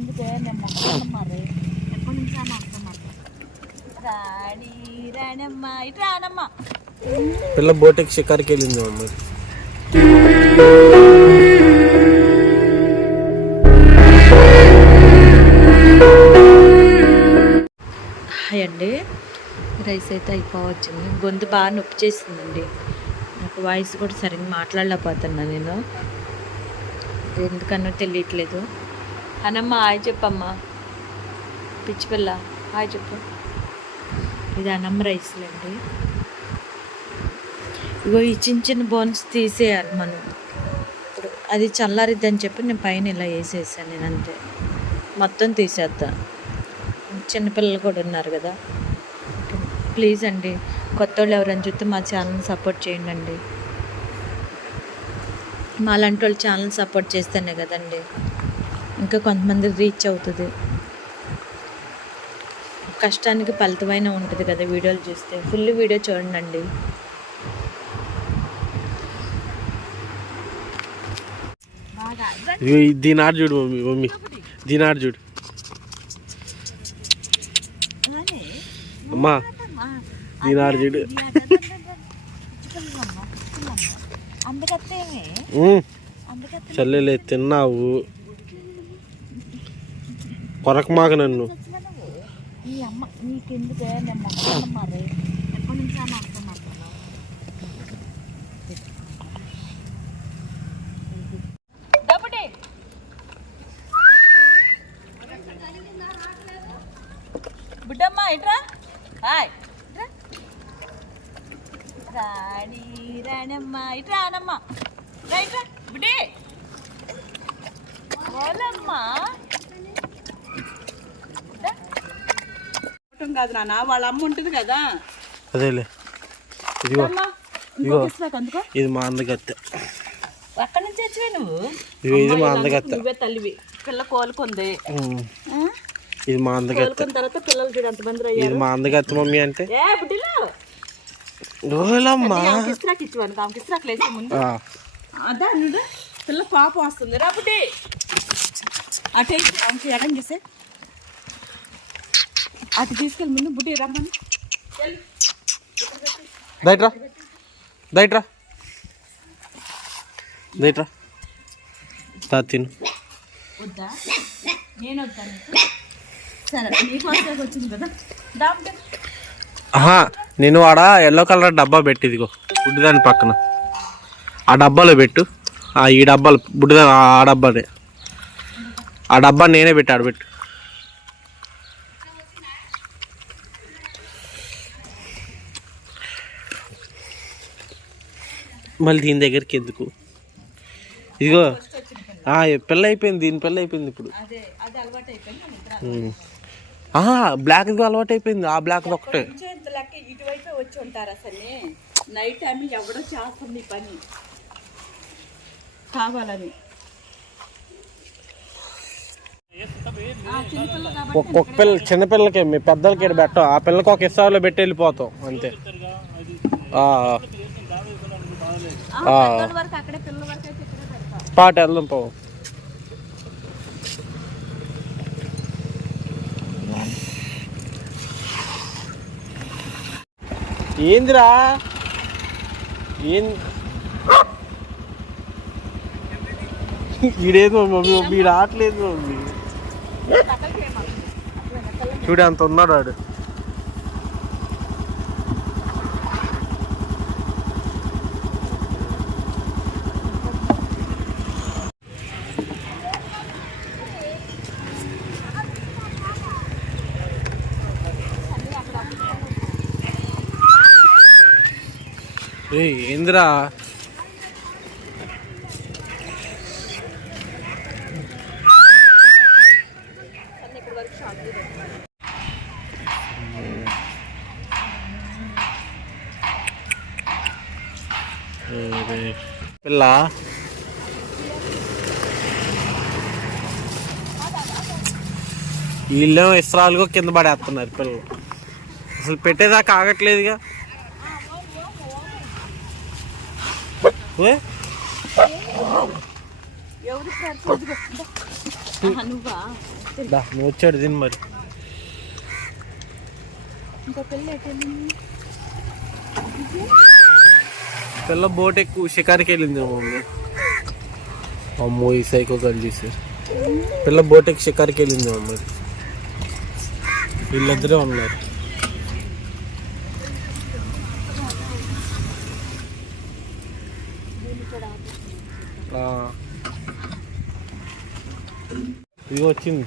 ఎందుకే నేను మొక్కమన్నారు ఎప్పటి నుంచి అని వస్తున్నారు రాణి రాణమ్మ ఇటు రానమ్మ పిల్ల బోటెక్ షికార్కి వెళ్ళింది అమ్మ. హాయ్ అండి, రైస్ అయితే అయిపోవచ్చింది. గొంతు బాగా నొప్పి చేసిందండి. నాకు వాయిస్ కూడా సరిగ్గా మాట్లాడలేకపోతున్నా. నేను ఎందుకన్నా తెలియట్లేదు. అనమ్మ హాయ్ చెప్పమ్మా, పిచ్చి పిల్ల హాయ్ చెప్పు. ఇది అన్నం రైస్లండి. ఇగో ఈ చిన్న చిన్న బోన్స్ తీసేయాలి మనం. ఇప్పుడు అది చల్లారిద్దని చెప్పి నేను పైన ఇలా వేసేసాను. నేను అంతే మొత్తం తీసేద్దాం. చిన్నపిల్లలు కూడా ఉన్నారు కదా. ప్లీజ్ అండి, కొత్త వాళ్ళు ఎవరైనా చూస్తే మా ఛానల్ని సపోర్ట్ చేయండి అండి. మా లాంటి వాళ్ళు ఛానల్ సపోర్ట్ చేస్తేనే కదండి ఇంకా కొంతమంది రీచ్ అవుతుంది. కష్టానికి ఫలితమైన ఉంటుంది కదా వీడియోలు చూస్తే. ఫుల్ వీడియో చూడండి. దీని ఆడు చూడు మమ్మీ, మమ్మీ దీని ఆడు చూడు అమ్మా, దీని ఆడు చూడు. చల్లలే తిన్నావు, కొరకు మాకు నన్ను. బుడ్డమ్మ ఇట్రా, హాయ్ రాణి రాణమ్మ ఇట్రా అనమ్మ రైట్రా బుడ్డే ఓలమ్మ కాదు నాన్న, వాళ్ళ అమ్మ ఉంటుంది కదా. అదేలే, ఇదిగో ఇదిగో ఇది మా అందగత్తె. అక్కడి నుంచి వచ్చివే నువ్వు. ఇది మా అందగత్తె. నువ్వే తల్లివి. పిల్ల కోలుకుంది. ఇది మా అందగత్తె. తర్వాత పిల్లలు చూడు ఎంతమంది అయ్యారు. ఇది మా అందగత్తె మమ్మీ అంటే. ఏ బుడ్డిలో ఓలమ్మ కిస్రాకి ఇచ్చివాను, ఆమె కిస్రాకి లేచే ముందు అదా నువ్వు పిల్ల పాపం వస్తుంది రా బుడ్డి. అటే ఆమెకి ఎడం చేసే అటు తీసుకెళ్ళి ముందు బుడ్డి రమ్మని. దైట్రా దైట్రా దైట్రా తిను. వద్దా నేను వద్దాను. సరే నీకోసం వచ్చింది కదా. నేను ఆడ ఎల్లో కలర్ డబ్బా పెట్టి ఇదిగో బుడ్డిదాని పక్కన ఆ డబ్బాలో పెట్టు. ఈ డబ్బాలు బుడ్డిదా ఆ డబ్బానే, ఆ డబ్బా నేనే పెట్టి ఆడబెట్టు. మళ్ళీ దీని దగ్గరికి ఎందుకు? ఇదిగో పిల్ల అయిపోయింది, దీని పిల్ల అయిపోయింది ఇప్పుడు. బ్లాక్ అలవాటు అయిపోయింది. ఆ బ్లాక్ ఒకటే ఇటువైపే వచ్చి ఉంటారు. అసలు నైట్ టైం ఎవడో చేస్తుంది పని కావాలని. ఒక్కొక్క పిల్ల చిన్నపిల్లకి మీ పెద్దలకి పెట్టాం. ఆ పిల్లకి ఒక ఇస్తాలో పెట్టి వెళ్ళిపోతాం అంతే. పాట వెళ్దాం పో. ఏందిరా వీడేదో మమ్మీ వీడు ఆటలేదు మమ్మీ. చూడు అంత ఉన్నాడు వాడు. ఏందిరా పిల్ల వీళ్ళేమో ఇస్రాలుగా కింద పడేస్తున్నారు పిల్లలు. అసలు పెట్టేదాకా ఆగట్లేదుగా. నువ్వా దా నువ్వు వచ్చాడు తిని మరి. ఇంకో పిల్ల ఎట్టెళ్ళింది? పిల్ల బోట్ ఎక్కువ షికారికి వెళ్ళింది మమ్మీ. అమ్మో ఈ సైకో గల్లి సార్. పిల్ల బోట్ ఎక్కి షికారికి వెళ్ళింది మమ్మీ. వీళ్ళిద్దరే ఉన్నారు. ఇది వచ్చింది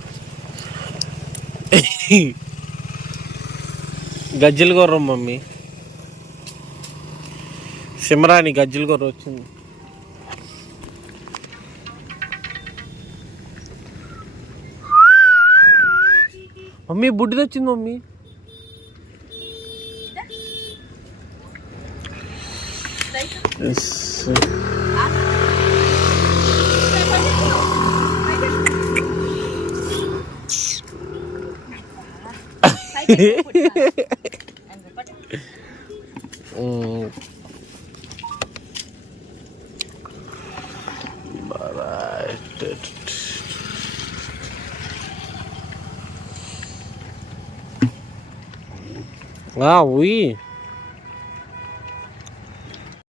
గజ్జల గుర్రం మమ్మీ. సిమరాని గజ్జల గుర్రం వచ్చింది. మమ్మీ బుడ్డిది వచ్చింది మమ్మీ. ఉయ్